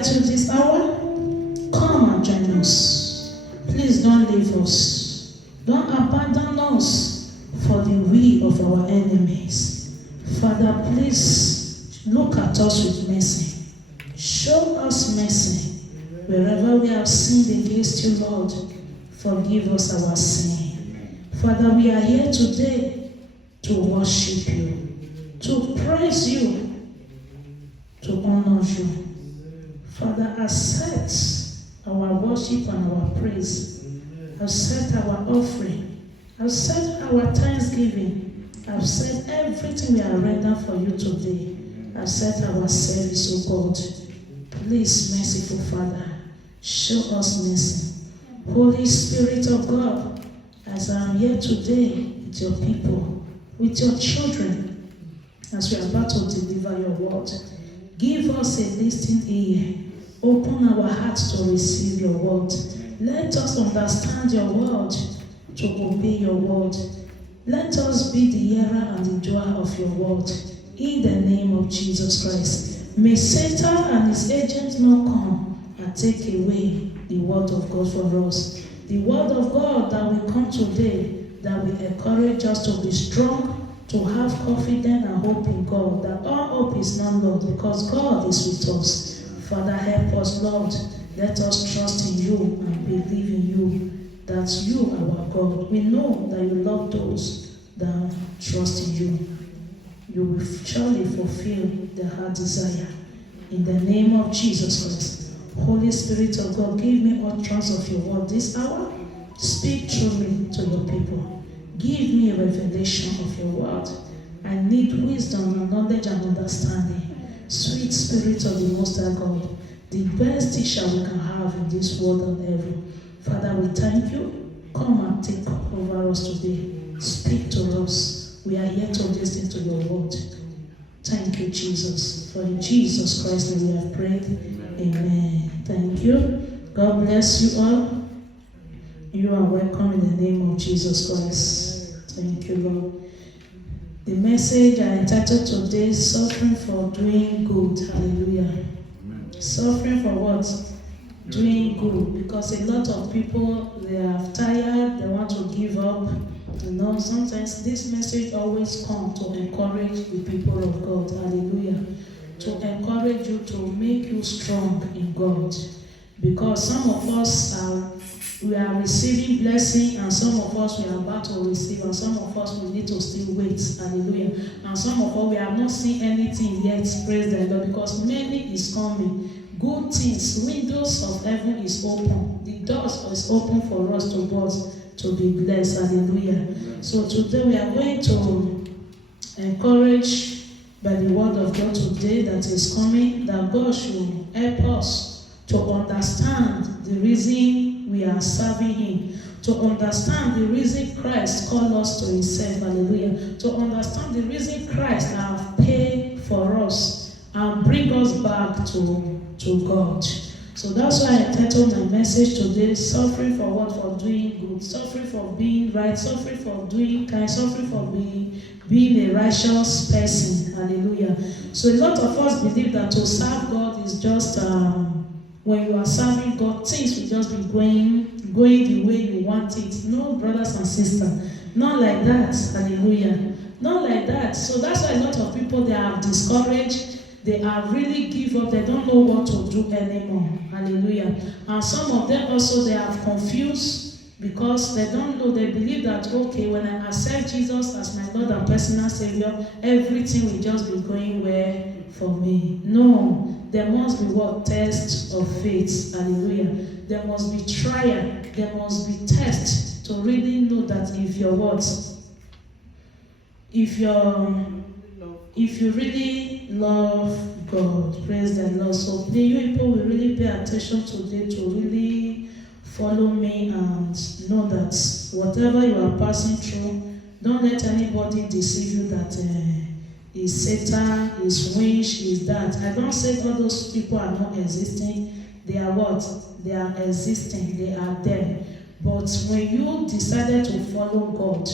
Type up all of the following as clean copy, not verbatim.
To this hour, come and join us. Please don't leave us. Don't abandon us for the will of our enemies. Father, please look at us with mercy. Show us mercy. Wherever we have sinned against you, Lord, forgive us our sin. Father, we are here today to worship you, to praise you, to honor you. Father, accept our worship and our praise. Accept our offering. Accept our thanksgiving. Accept everything we are rendering for you today. Accept our service, O God. Please, merciful Father, show us mercy. Holy Spirit of God, as I am here today with your people, with your children, as we are about to deliver your word, give us a listening ear. Open our hearts to receive your word. Let us understand your word, to obey your word. Let us be the hearer and the doer of your word. In the name of Jesus Christ. May Satan and his agents not come and take away the word of God from us. The word of God that will come today, that will encourage us to be strong, to have confidence and hope in God, that our hope is not lost because God is with us. Father, help us, Lord. Let us trust in you and believe in you, that you are our God. We know that you love those that trust in you. You will surely fulfill their heart desire. In the name of Jesus Christ. Holy Spirit of God, give me utterance of your word this hour. Speak through me to your people. Give me a revelation of your word. I need wisdom and knowledge and understanding. Sweet Spirit of the Most High God, the best teacher we can have in this world and heaven. Father, we thank you. Come and take over us today. Speak to us. We are here to listen to your word. Thank you, Jesus. For in Jesus Christ we have prayed. Amen. Thank you. God bless you all. You are welcome in the name of Jesus Christ. Thank you, Lord. The message I entitled today, Suffering for Doing Good. Hallelujah. Amen. Suffering for what? Doing good. Because a lot of people, they are tired, they want to give up. You know, sometimes this message always comes to encourage the people of God. Hallelujah. To encourage you, to make you strong in God. Because some of us we are receiving blessing, and some of us we are about to receive, and some of us we need to still wait. Hallelujah. And some of us we have not seen anything yet. Praise the Lord. Because many is coming. Good things, windows of heaven is open. The doors is open for us to God to be blessed. Hallelujah. So today we are going to encourage by the word of God today that is coming, that God should help us to understand the reason we are serving him, to understand the reason Christ called us to himself. Hallelujah. To understand the reason Christ have paid for us and bring us back to God. So that's why I titled my message today, Suffering for what? For doing good. Suffering for being right. Suffering for doing kind. Suffering for being a righteous person. Hallelujah. So a lot of us believe that to serve God is just when you are serving God, things will just be going the way you want it. No, brothers and sisters. Not like that. Hallelujah. Not like that. So that's why a lot of people, they are discouraged. They have really give up. They don't know what to do anymore. Hallelujah. And some of them also, they are confused because they don't know. They believe that, okay, when I accept Jesus as my Lord and personal Savior, everything will just be going well for me. No. There must be what? Test of faith. Hallelujah. There must be trial. There must be test to really know that if you're what? If you really love God, praise the Lord. So you people will really pay attention today to really follow me and know that whatever you are passing through, don't let anybody deceive you that is Satan, is winch, is that. I don't say all those people are not existing. They are what? They are existing. They are there. But when you decided to follow God,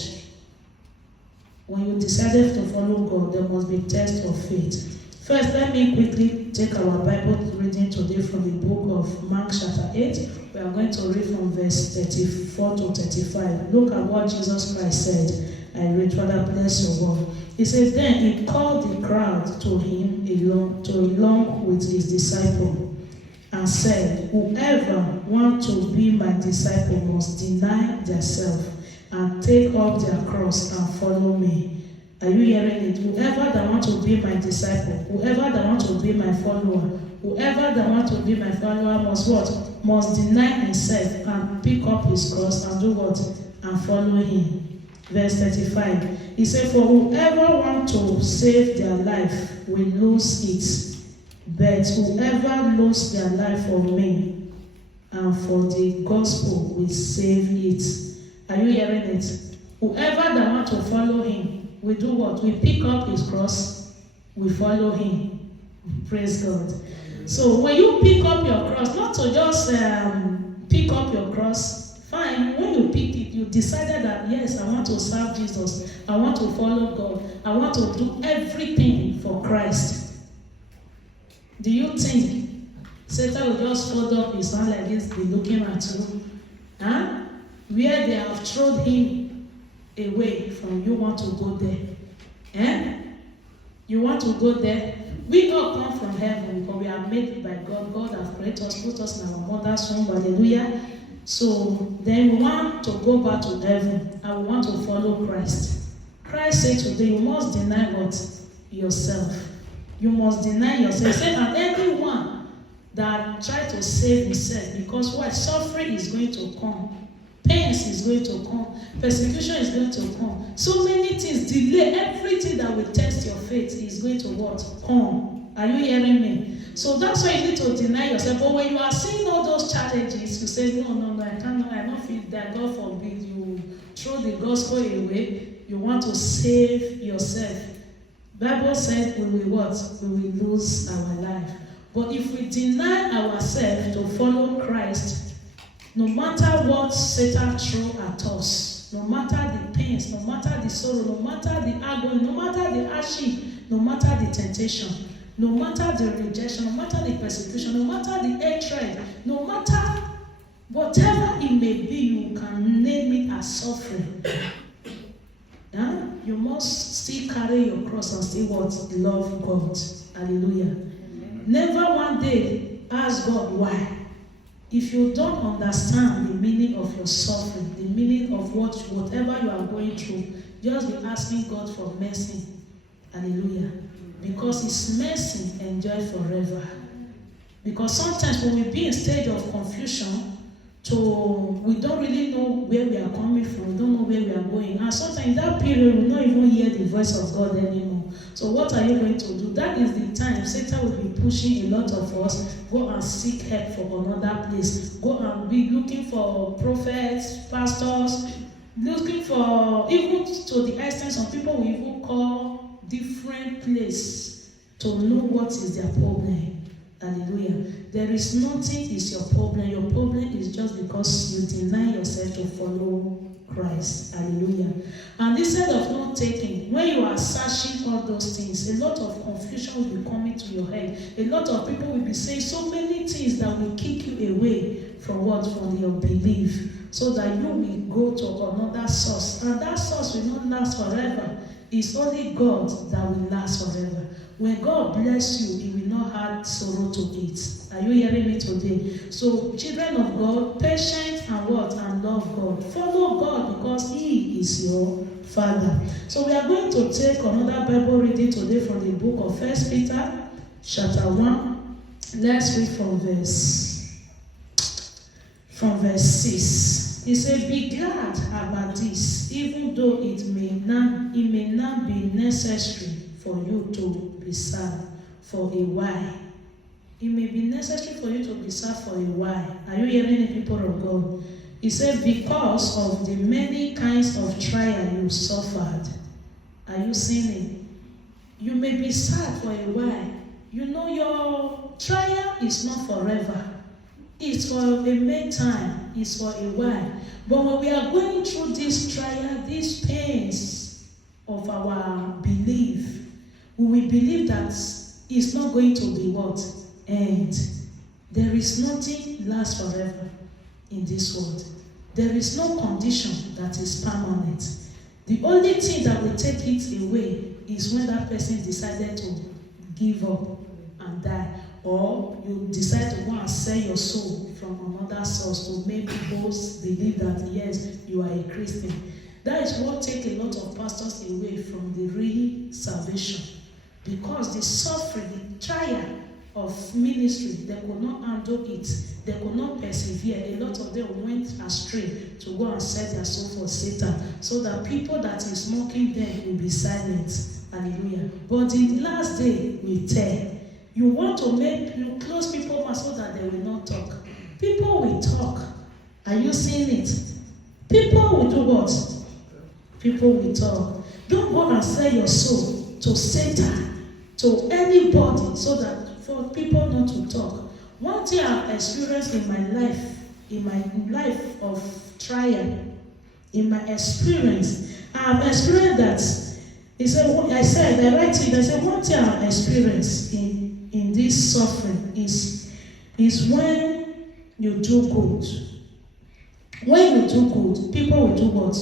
there must be test of faith. First, let me quickly take our Bible reading today from the book of Mark chapter 8. We are going to read from verse 34 to 35. Look at what Jesus Christ said. I read, Father, bless your word. He says, then he called the crowd to him along with his disciple and said, whoever wants to be my disciple must deny themselves and take up their cross and follow me. Are you hearing it? Whoever that wants to be my disciple, whoever that wants to be my follower, whoever that wants to be my follower must what? Must deny himself and pick up his cross and do what? And follow him. Verse 35. He said, for whoever wants to save their life will lose it. But whoever loses their life for me and for the gospel will save it. Are you hearing it? Whoever that wants to follow him, we do what? We pick up his cross, we follow him. Praise God. So when you pick up your cross, not to just pick up your cross, fine. When you pick it, you decided that, yes, I want to serve Jesus. I want to follow God. I want to do everything for Christ. Do you think Satan will just fold up his hand like this, be looking at you? Huh? Where they have thrown him away from, you want to go there. Eh? You want to go there? We all come from heaven because we are made by God. God has created us, put us in our mother's womb. Hallelujah. So then we want to go back to heaven and we want to follow Christ. Christ said today, you must deny what? Yourself. You must deny yourself. Say, and anyone that try to save himself, because what? Suffering is going to come. Pains is going to come. Persecution is going to come. So many things, delay, everything that will test your faith is going to what? Come. Are you hearing me? So that's why you need to deny yourself. But when you are seeing all those challenges, you say, no, I can't, I don't feel that. God forbid you throw the gospel away. You want to save yourself. Bible said we will what? We will lose our life. But if we deny ourselves to follow Christ, no matter what Satan throws at us, no matter the pains, no matter the sorrow, no matter the agony, no matter the hardship, no matter the temptation, no matter the rejection, no matter the persecution, no matter the hatred, no matter whatever it may be, you can name it as suffering. Yeah? You must still carry your cross and still what? Love God. Hallelujah. Amen. Never one day ask God why. If you don't understand the meaning of your suffering, the meaning of whatever you are going through, just be asking God for mercy. Hallelujah. Because His mercy endures forever. Because sometimes when we be in state of confusion, we don't really know where we are coming from, we don't know where we are going. And sometimes in that period, we don't even hear the voice of God anymore. So what are you going to do? That is the time Satan will be pushing a lot of us. Go and seek help from another place. Go and be looking for prophets, pastors, looking for, even to the extent some people will even call different place to know what is their problem. Hallelujah. There is nothing is your problem. Your problem is just because you deny yourself to follow Christ. Hallelujah. And instead of not taking, when you are searching all those things, a lot of confusion will be coming to your head. A lot of people will be saying so many things that will kick you away from what? From your belief. So that you will go to another source. And that source will not last forever. It's only God that will last forever. When God bless you, He will not add sorrow to it. Are you hearing me today? So, children of God, patient and what? And love God. Follow God because He is your Father. So, we are going to take another Bible reading today from the book of 1 Peter, chapter 1. Let's read from verse 6. He said, be glad about this, even though it may not be necessary for you to be sad for a while. It may be necessary for you to be sad for a while. Are you hearing the people of God? He said, because of the many kinds of trial you suffered. Are you seeing it? You may be sad for a while. You know your trial is not forever. It's for a meantime. It's for a while. But when we are going through this trial, these pains of our belief, we will believe that is not going to be what? End. There is nothing lasts forever in this world. There is no condition that is permanent. The only thing that will take it away is when that person decided to give up and die, or you decide to go and sell your soul from another source to make people believe that yes, you are a Christian. That is what takes a lot of pastors away from the real salvation, because the suffering, the trial of ministry, they could not handle it. They could not persevere. A lot of them went astray to go and sell their soul for Satan, so that people that is mocking them will be silent. Hallelujah. But the last day will tell. You want to you close people so that they will not talk. People will talk. Are you seeing it? People will do what? People will talk. Don't go and sell your soul to Satan, to anybody, so that for people not to talk. One thing I've experienced in my life of trial, in my experience, I've experienced that. I said one thing I've experienced in this suffering is when you do good. When you do good, people will do what?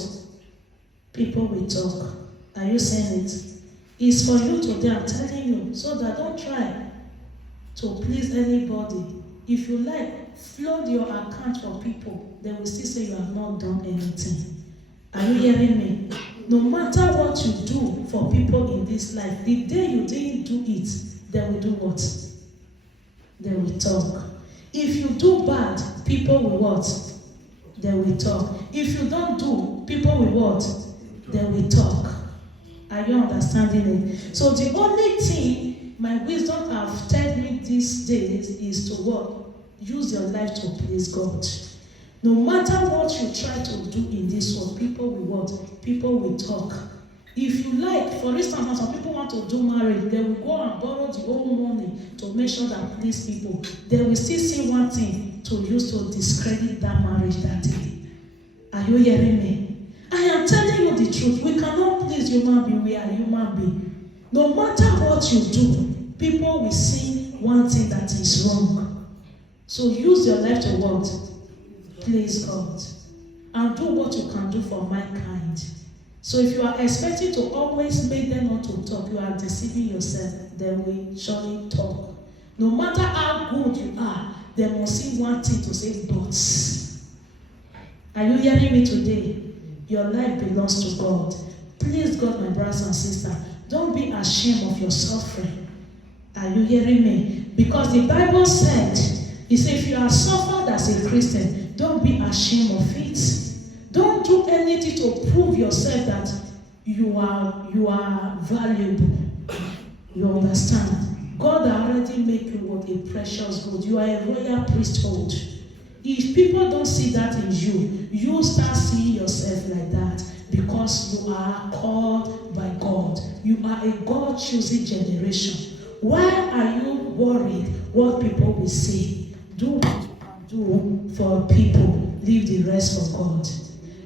People will talk. Are you saying it? It's for you today, I'm telling you, so that don't try to please anybody. If you like, flood your account for people, they will still say you have not done anything. Are you hearing me? No matter what you do for people in this life, the day you didn't do it, they will do what? They will talk. If you do bad, people will what? They will talk. If you don't do, people will what? They will talk. Are you understanding it? So the only thing my wisdom have told me these days is to what? Use your life to please God. No matter what you try to do in this world, people will what? People will talk. If you like, for instance, some people want to do marriage, they will go and borrow the whole money to make sure that please people. They will still see one thing to use to discredit that marriage that day. Are you hearing me? I am telling you the truth. We cannot please human being. We are human being. No matter what you do, people will see one thing that is wrong. So use your life to what? Please God. And do what you can do for mankind. So if you are expecting to always make them not to talk, you are deceiving yourself. They will surely talk. No matter how good you are, they must see one thing to say, but. Are you hearing me today? Your life belongs to God. Please God, my brothers and sisters, don't be ashamed of your suffering. Are you hearing me? Because the Bible said, it said, if you are suffered as a Christian, don't be ashamed of it. Don't do anything to prove yourself that you are valuable. You understand? God already made you what? A precious gold. You are a royal priesthood. If people don't see that in you, you start seeing yourself like that, because you are called by God. You are a God-choosing generation. Why are you worried what people will say? Do what you can do for people. Leave the rest for God.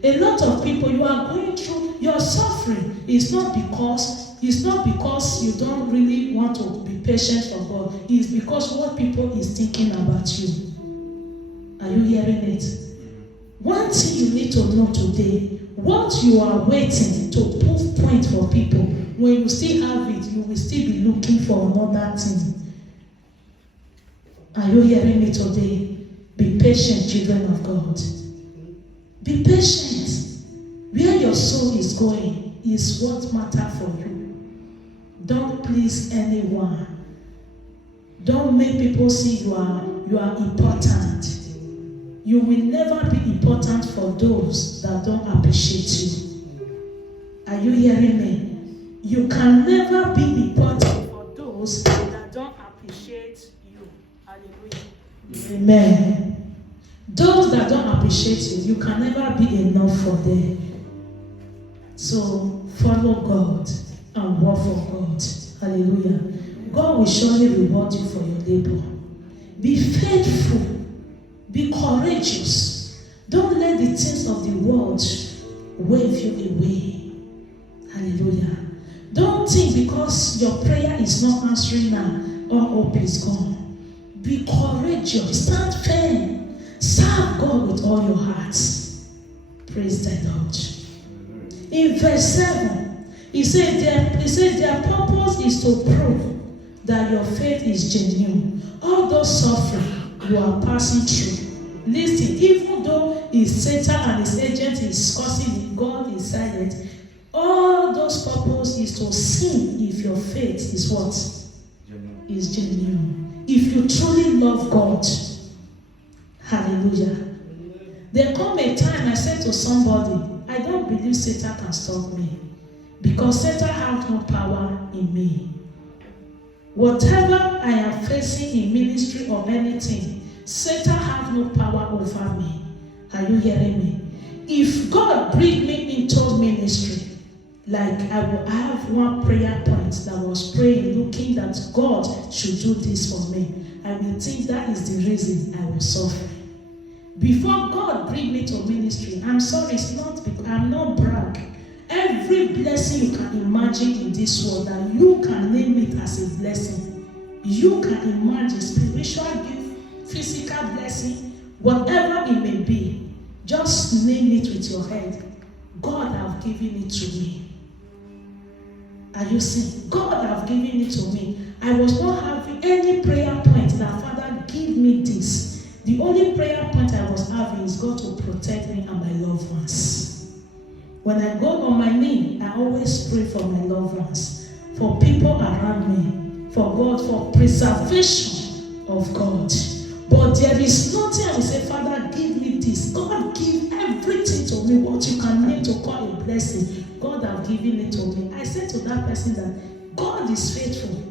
A lot of people, you are going through your suffering. It's not because you don't really want to be patient for God. It's because what people is thinking about you. Are you hearing it? One thing you need to know today, what you are waiting to prove point for people, when you still have it, you will still be looking for another thing. Are you hearing me today? Be patient, children of God. Be patient. Where your soul is going is what matters for you. Don't please anyone. Don't make people see you are important. You will never be important for those that don't appreciate you. Are you hearing me? You can never be important for those that don't appreciate you. Hallelujah. Amen. Those that don't appreciate you, you can never be enough for them. So follow God and work for God. Hallelujah. God will surely reward you for your labor. Be faithful. Be courageous. Don't let the things of the world wave you away. Hallelujah. Don't Don't think because your prayer is not answering now, all hope is gone. Be courageous. Stand firm. Serve God with all your heart. Praise the Lord. In verse 7, he said their purpose is to prove that your faith is genuine. All those suffering you are passing through. Listen, even though it's Satan and his agent is causing it, God is silent. All those purpose is to see if your faith is what? Genuine. Is genuine. If you truly love God. Hallelujah. There come a time I said to somebody, I don't believe Satan can stop me. Because Satan has no power in me. Whatever I am facing in ministry or anything, Satan has no power over me. Are you hearing me? If God bring me into ministry, like I will have one prayer point that was praying, looking that God should do this for me, I will think that is the reason I will suffer. Before God bring me to ministry, I'm sorry, it's not because I'm not brag. Every blessing you can imagine in this world, that you can name it as a blessing. You can imagine spiritual gift, physical blessing, whatever it may be. Just name it with your head. God have given it to me. Are you seeing? God have given it to me. I was not having any prayer point that Father give me this. The only prayer point I was having is God to protect me and my loved ones. When I go on my knee, I always pray for my loved ones, for people around me, for God, for preservation of God. But there is nothing I will say, Father, give me this. God give everything to me, what you can name to call a blessing. God have given it to me. I said to that person that God is faithful.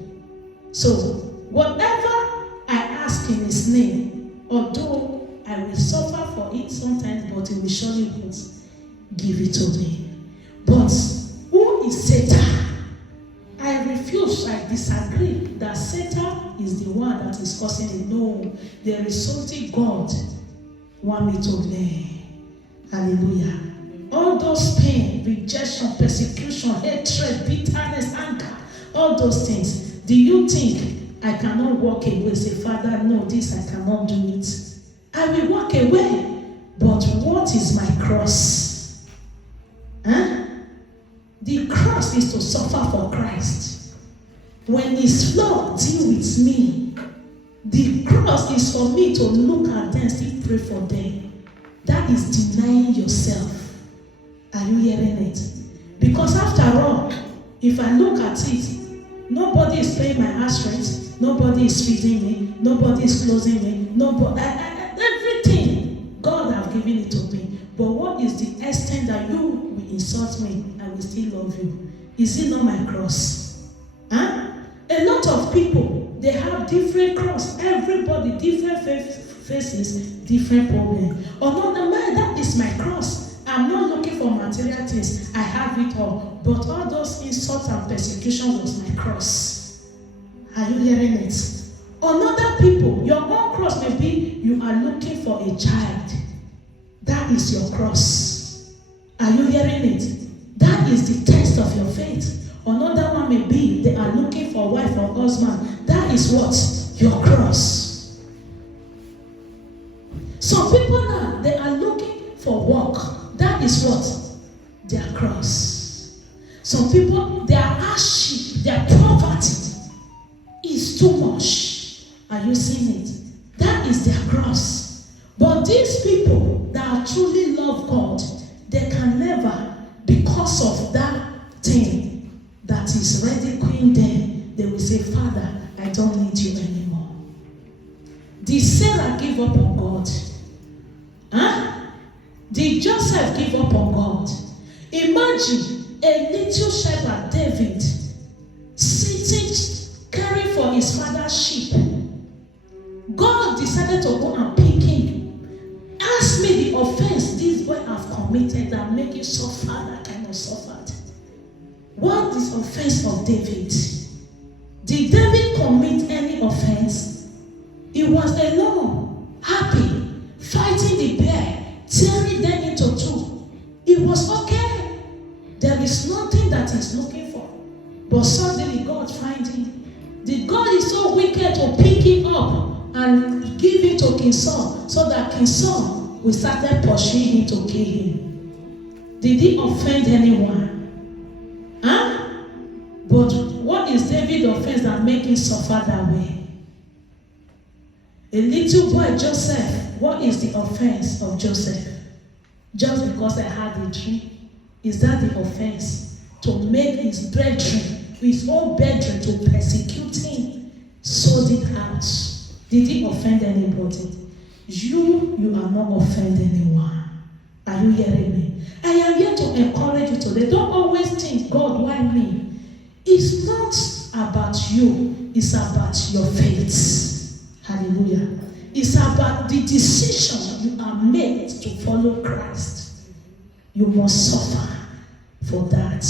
So, whatever I ask in his name, although I will suffer for it sometimes, but he will surely give it to me. But who is Satan? I refuse, I disagree that Satan is the one that is causing it. No, there is something God want me to learn. Hallelujah. All those pain, rejection, persecution, hatred, bitterness, anger, all those things. Do you think I cannot walk away? Say, Father, no, this I cannot do it. I will walk away. But what is my cross? Huh? The cross is to suffer for Christ. When his flock deal with me, the cross is for me to look at them and still pray for them. That is denying yourself. Are you hearing it? Because after all, if I look at it, nobody is paying my house rent, nobody is feeding me, nobody is clothing me, nobody, everything God have given it to me. But what is the extent that you will insult me, I will still love you? Is it not my cross? Huh? A lot of people, they have different cross. Everybody, different faces, different problem. Another man, that is my cross. I'm not looking for material things. I have it all. But all those insults and persecution was my cross. Are you hearing it? Another people, your own cross may be you are looking for a child. That is your cross. Are you hearing it? That is the test of your faith. Another one may be they are looking for a wife or husband. That is what? Your cross. Some people now, they are looking for work. That is what? Their cross. Some people, their hardship, their poverty is too much. Are you seeing it? That is their cross. But these people that truly love God, they can never, because of that thing that is ridiculing them, they will say, Father, I don't need you anymore. Did Sarah give up on God? Huh? Did Joseph give up on God? Imagine a little shepherd, David, sitting, caring for his father's sheep. God decided to go and pick him. Ask me the offense this boy have committed that make you suffer that kind of suffered. What is offense of David? Did David commit any offense? He was alone, happy, fighting the bear, tearing them into two. It was okay. There is nothing that he's looking for. But and give it to King Saul, so that King Saul will start pursuing him to kill him. Did he offend anyone? Huh? But what is David's offense that make him suffer that way? A little boy, Joseph, what is the offense of Joseph? Just because I had a dream, is that the offense? To make his brethren, his own brethren, to persecute him, sold it out. Did he offend anybody? You are not offend anyone. Are you hearing me? I am here to encourage you today. Don't always think, God, why me? It's not about you. It's about your faith. Hallelujah. It's about the decision you are made to follow Christ. You must suffer for that.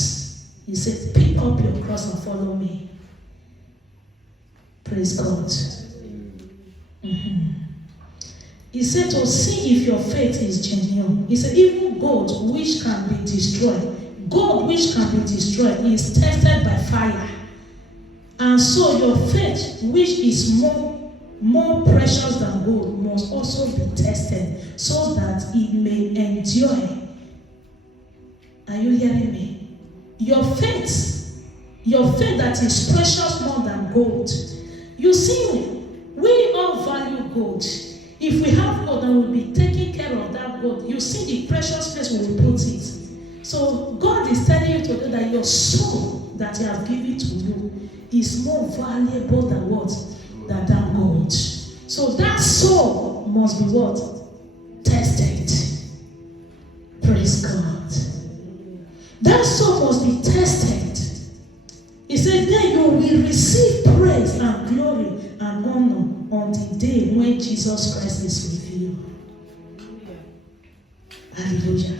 He said, pick up your cross and follow me. Praise God. He said to see if your faith is genuine. He said, even gold which can be destroyed, gold which can be destroyed is tested by fire. And so your faith, which is more precious than gold, must also be tested, so that it may endure. Are you hearing me? Your faith that is precious more than gold. You see, we all value gold. If we have gold and we'll be taking care of that gold, you see the precious place we will put it. So God is telling you today that your soul that He has given to you is more valuable than what? Than gold. So that soul must be what? Tested. Praise God. That soul must be tested. He said, then you will receive praise and glory and honor on the day when Jesus Christ is revealed. Hallelujah.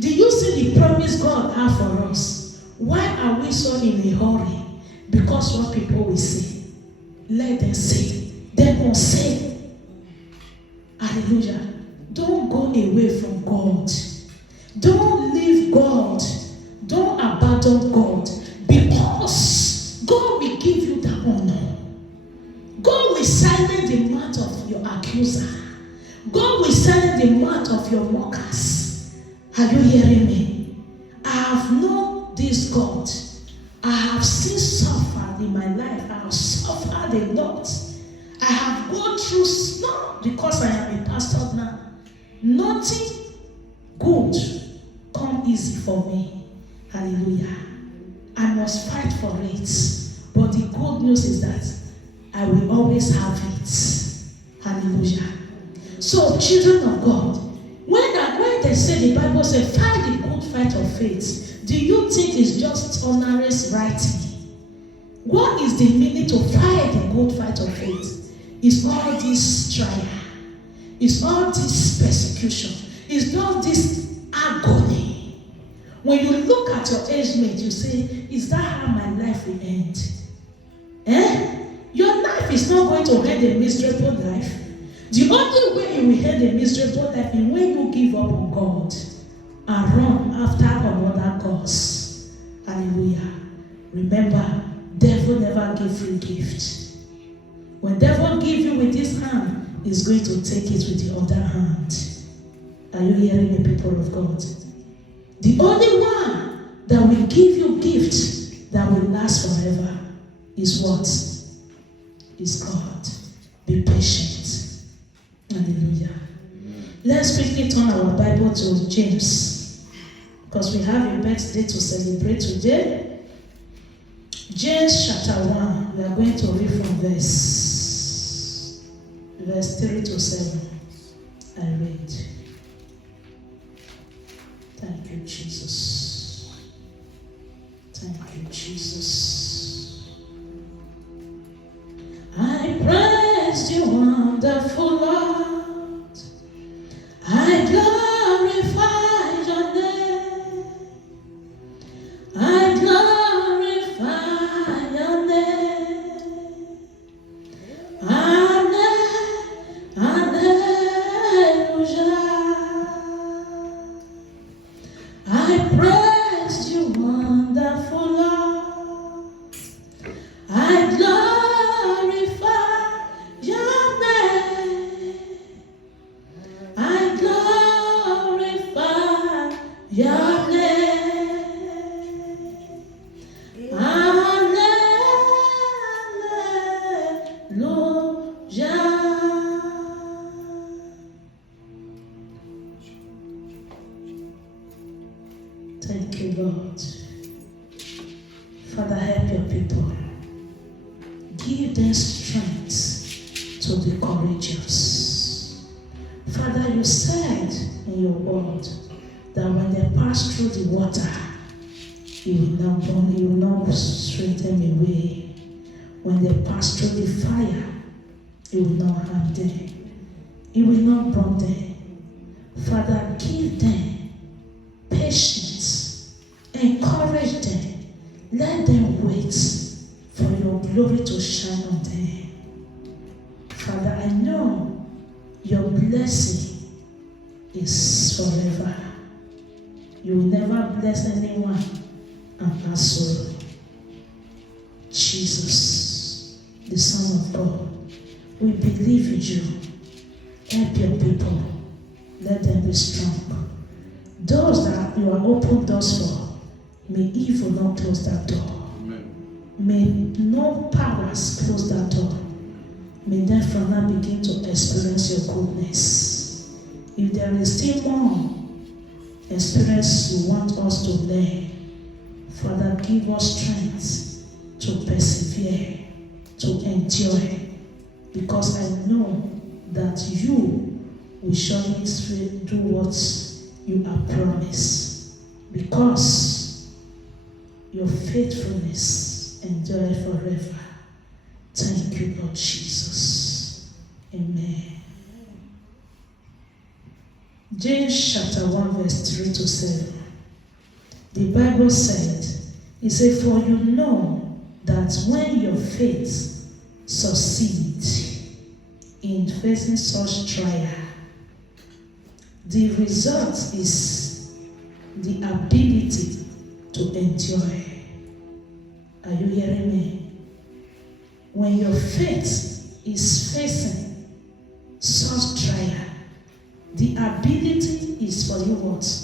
Do you see the promise God has for us? Why are we so in a hurry? Because what people will say. Let them say. They will say. Hallelujah. Don't go away from God. Don't leave God. Don't abandon God. Because God will give you the honor. God will silence the mouth of your accuser. God will silence the mouth of your mockers. Are you hearing me? I have known this God. I have seen suffered in my life. I have suffered a lot. I have gone through not because I am a pastor now. Nothing good come easy for me. Hallelujah. I must fight for it. But the good news is that I will always have it. Hallelujah. So, children of God, when they say the Bible says, fight the good fight of faith, do you think it's just honorous writing? What is the meaning to fight the good fight of faith? It's all this trial. It's all this persecution. It's not this agony. When you look at your age mate, you say, is that how my life will end? Your life is not going to end a miserable life. The only way you will end a miserable life is when you give up on God and run after another cause. Hallelujah. Remember, devil never give free gift. When devil give you with this hand, he's going to take it with the other hand. Are you hearing me, people of God? The only one that will give you gift that will last forever is what? Is God. Be patient. Hallelujah. Let's quickly turn our Bible to James, because we have a birthday to celebrate today. James chapter 1, we are going to read from verse 3 to 7. I read. Thank you, Jesus. Thank you, Jesus. I praise you, wonderful Lord. I glorify your name. I glorify your name. Hallelujah. I Your name. Thank you, Lord. Father, help your people. Give them strength to be courageous. Father, you said in your word that when they pass through the water, you will not straight them away. When they pass through the fire, you will not harm them. You will not burn them. Father, give them patience. Encourage them. Let them wait for your glory to shine on them. Father, I know your blessing is forever. You will never bless anyone and have sorrow. Jesus, the Son of God, we believe in you. Help your people. Let them be strong. Those that you are open doors for, may evil not close that door. Amen. May no powers close that door. May them from now begin to experience your goodness. If there is still more experience you want us to learn, Father, give us strength to persevere, to endure, because I know that you will surely do what you have promised, because your faithfulness endures forever. Thank you, Lord Jesus. Amen. James chapter 1 verse 3 to 7. The Bible said, it said, for you know that when your faith succeeds in facing such trial, the result is the ability to endure. Are you hearing me? When your faith is facing such trial, the ability is for you what?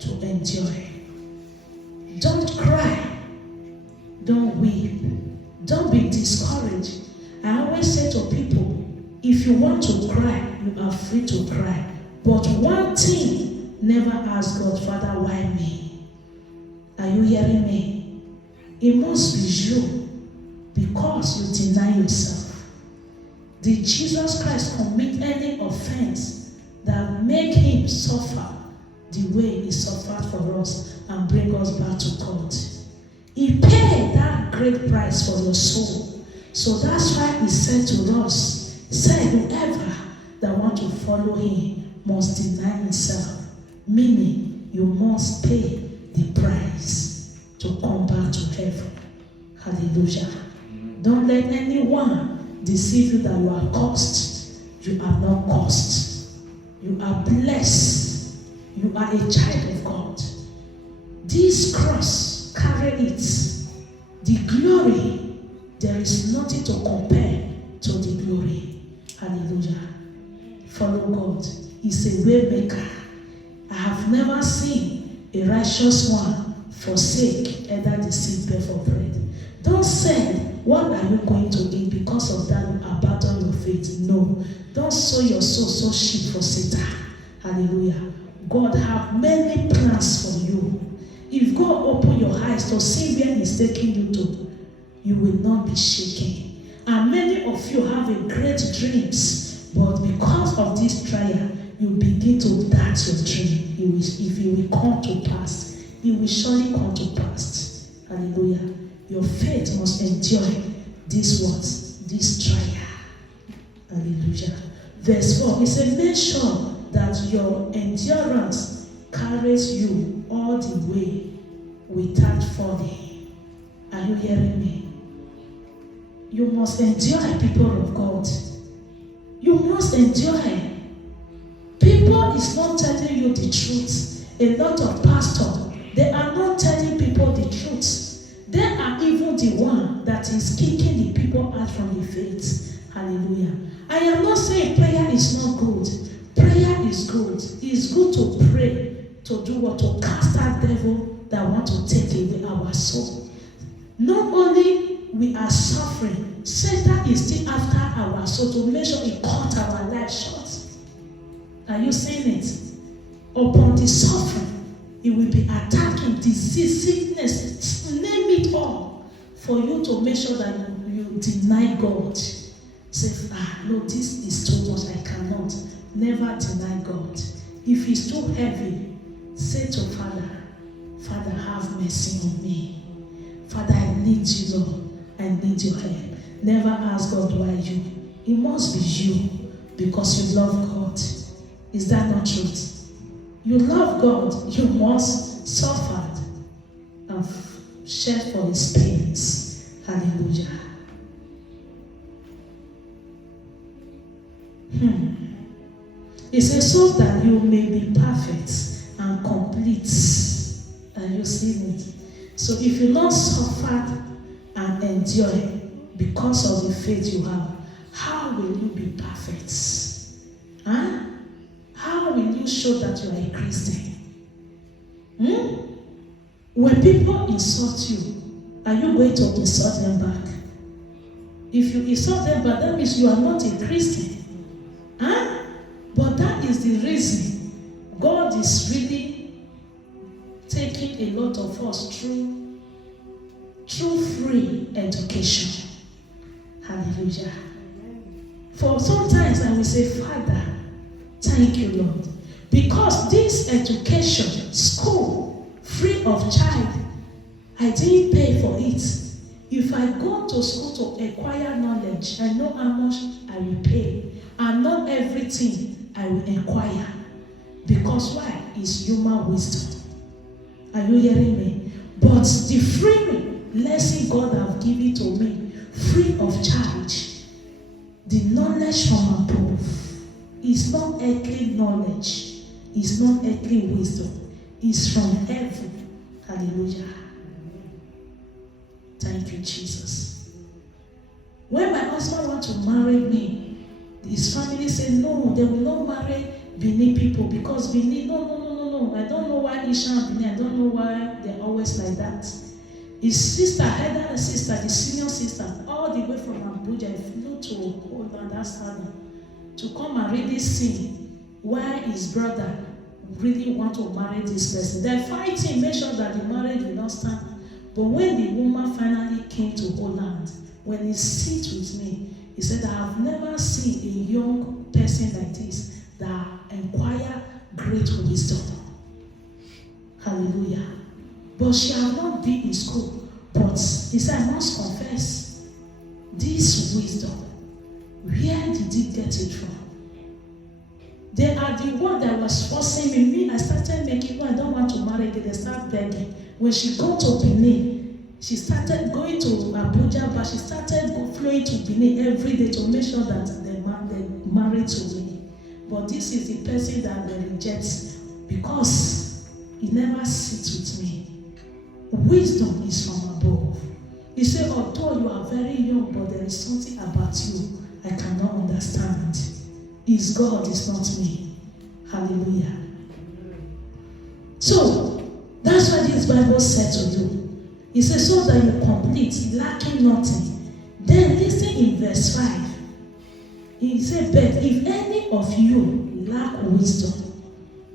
To endure. Don't cry. Don't weep. Don't be discouraged. I always say to people, if you want to cry, you are free to cry. But one thing, never ask God, Father, why me? Are you hearing me? It must be you, because you deny yourself. Did Jesus Christ commit any offense that make him suffer the way he suffered for us and bring us back to God? He paid that great price for your soul. So that's why he said to us, he said, whoever that want to follow him must deny himself, meaning you must pay the price to come back to heaven. Hallelujah. Don't let anyone deceive you that you are cursed. You are not cursed. You are blessed. You are a child of God. This cross, carry it. The glory, there is nothing to compare to the glory. Hallelujah. Follow God. He's a way maker. I have never seen a righteous one forsake either the seed bed for bread. Don't say, what are you going to eat? Because of that, you abandon your faith. No. Don't sow your soul so cheap for Satan. Hallelujah. God have many plans for you. If God open your eyes to see where he's taking you to, you will not be shaken. And many of you have a great dreams, but because of this trial, you begin to doubt your dream. If it will come to pass, it will surely come to pass. Hallelujah. Your faith must endure this what? This trial. Hallelujah. Verse 4, it says, make sure that your endurance carries you all the way without falling. Are you hearing me? You must endure, people of God. You must endure. People is not telling you the truth. A lot of pastors, they are not telling people the truth. They are even the one that is kicking the people out from the faith. Hallelujah. I am not saying prayer is not good. Prayer is good. It's good to pray to do what? To cast that devil that want to take away our soul. Not only we are suffering, Satan is still after our soul to make sure he cut our life short. Are you seeing it? Upon the suffering, he will be attacking disease, sickness, name it all, for you to make sure that you deny God. Say, no, this is too much, I cannot. Never deny God. If it's too heavy, say to Father, Father, have mercy on me. Father, I need you, Lord. I need your help. Never ask God why you. It must be you, because you love God. Is that not truth? You love God, you must suffer and shed for his pains. Hallelujah. It says, so that you may be perfect and complete. Are you seeing it? So if you not suffer and endure because of the faith you have, how will you be perfect? Huh? How will you show that you are a Christian? When people insult you, are you going to insult them back? If you insult them back, that means you are not a Christian. Huh? But that is the reason God is really taking a lot of us through free education. Hallelujah. For sometimes I will say, Father, thank you, Lord. Because this education, school, free of charge, I didn't pay for it. If I go to school to acquire knowledge, I know how much I will pay. And not everything I will acquire. Because why? It's human wisdom. Are you hearing me? But the free lesson God has given to me, free of charge, the knowledge from above, is not earthly knowledge, it's not earthly wisdom, it's from heaven. Hallelujah. Thank you, Jesus. When my husband wants to marry me, his family said, no, they will not marry Benin people because Benin, no. I don't know why Isha and Benin, I don't know why they're always like that. His sister, elder sister, the senior sister, all the way from Abuja, flew to Holland, that's Hannah, to come and really see why his brother really want to marry this person. They're fighting, make sure that the marriage will not stand. But when the woman finally came to Holland, when he sat with me, he said, I have never seen a young person like this that acquire great wisdom. Hallelujah. But she has not been in school. But he said, I must confess, this wisdom, where did he get it from? They are the one that was forcing me. I started making, I don't want to marry, they start begging. When she got to Benin, she started going to Abuja, but she started flowing to Benin every day to make sure that they married to me. But this is the person that they reject because he never sits with me. Wisdom is from above. He said, although you are very young, but there is something about you I cannot understand. It's God, it's not me. Hallelujah. So, that's what this Bible said to do. He says, so that you complete, lacking nothing. Then listen in verse 5. He said, but if any of you lack wisdom,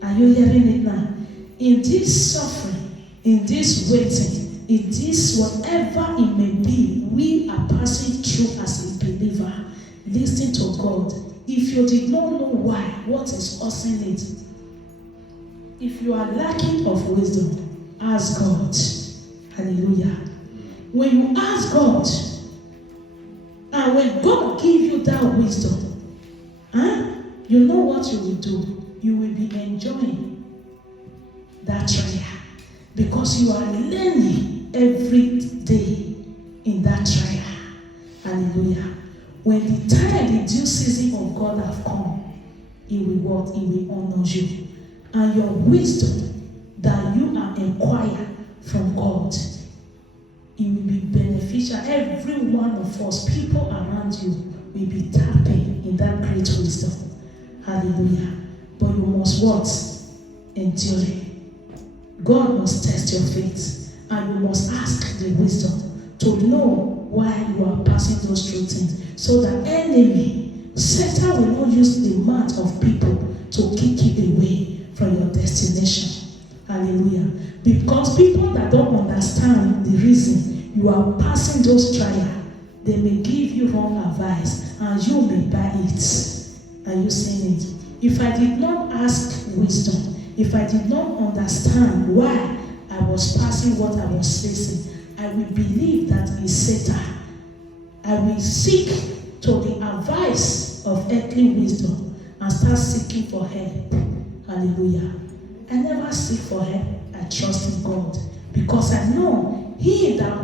are you hearing it now? In this suffering, in this waiting, in this whatever it may be, we are passing through as a believer. Listen to God. If you did not know why, what is causing it, if you are lacking of wisdom, ask God. Hallelujah. When you ask God, and when God gives you that wisdom, you know what you will do. You will be enjoying that trial because you are learning every day in that trial. Hallelujah. When the time, the due season of God have come, He will what? He will honor you. And your wisdom that you are acquired from God, it will be beneficial. Every one of us, people around you, will be tapping in that great wisdom. Hallelujah. But you must what? Endure. God must test your faith, and you must ask the wisdom to know why you are passing those through things. So the enemy, Satan will not use the mouth of people to kick you away from your destination. Hallelujah. Because people that don't understand the reason you are passing those trials, they may give you wrong advice and you may buy it. Are you seeing it? If I did not ask wisdom, if I did not understand why I was passing what I was facing, I will believe that it's Satan. I will seek to the advice of earthly wisdom and start seeking for help. Hallelujah. I never seek for help. I trust in God because I know He that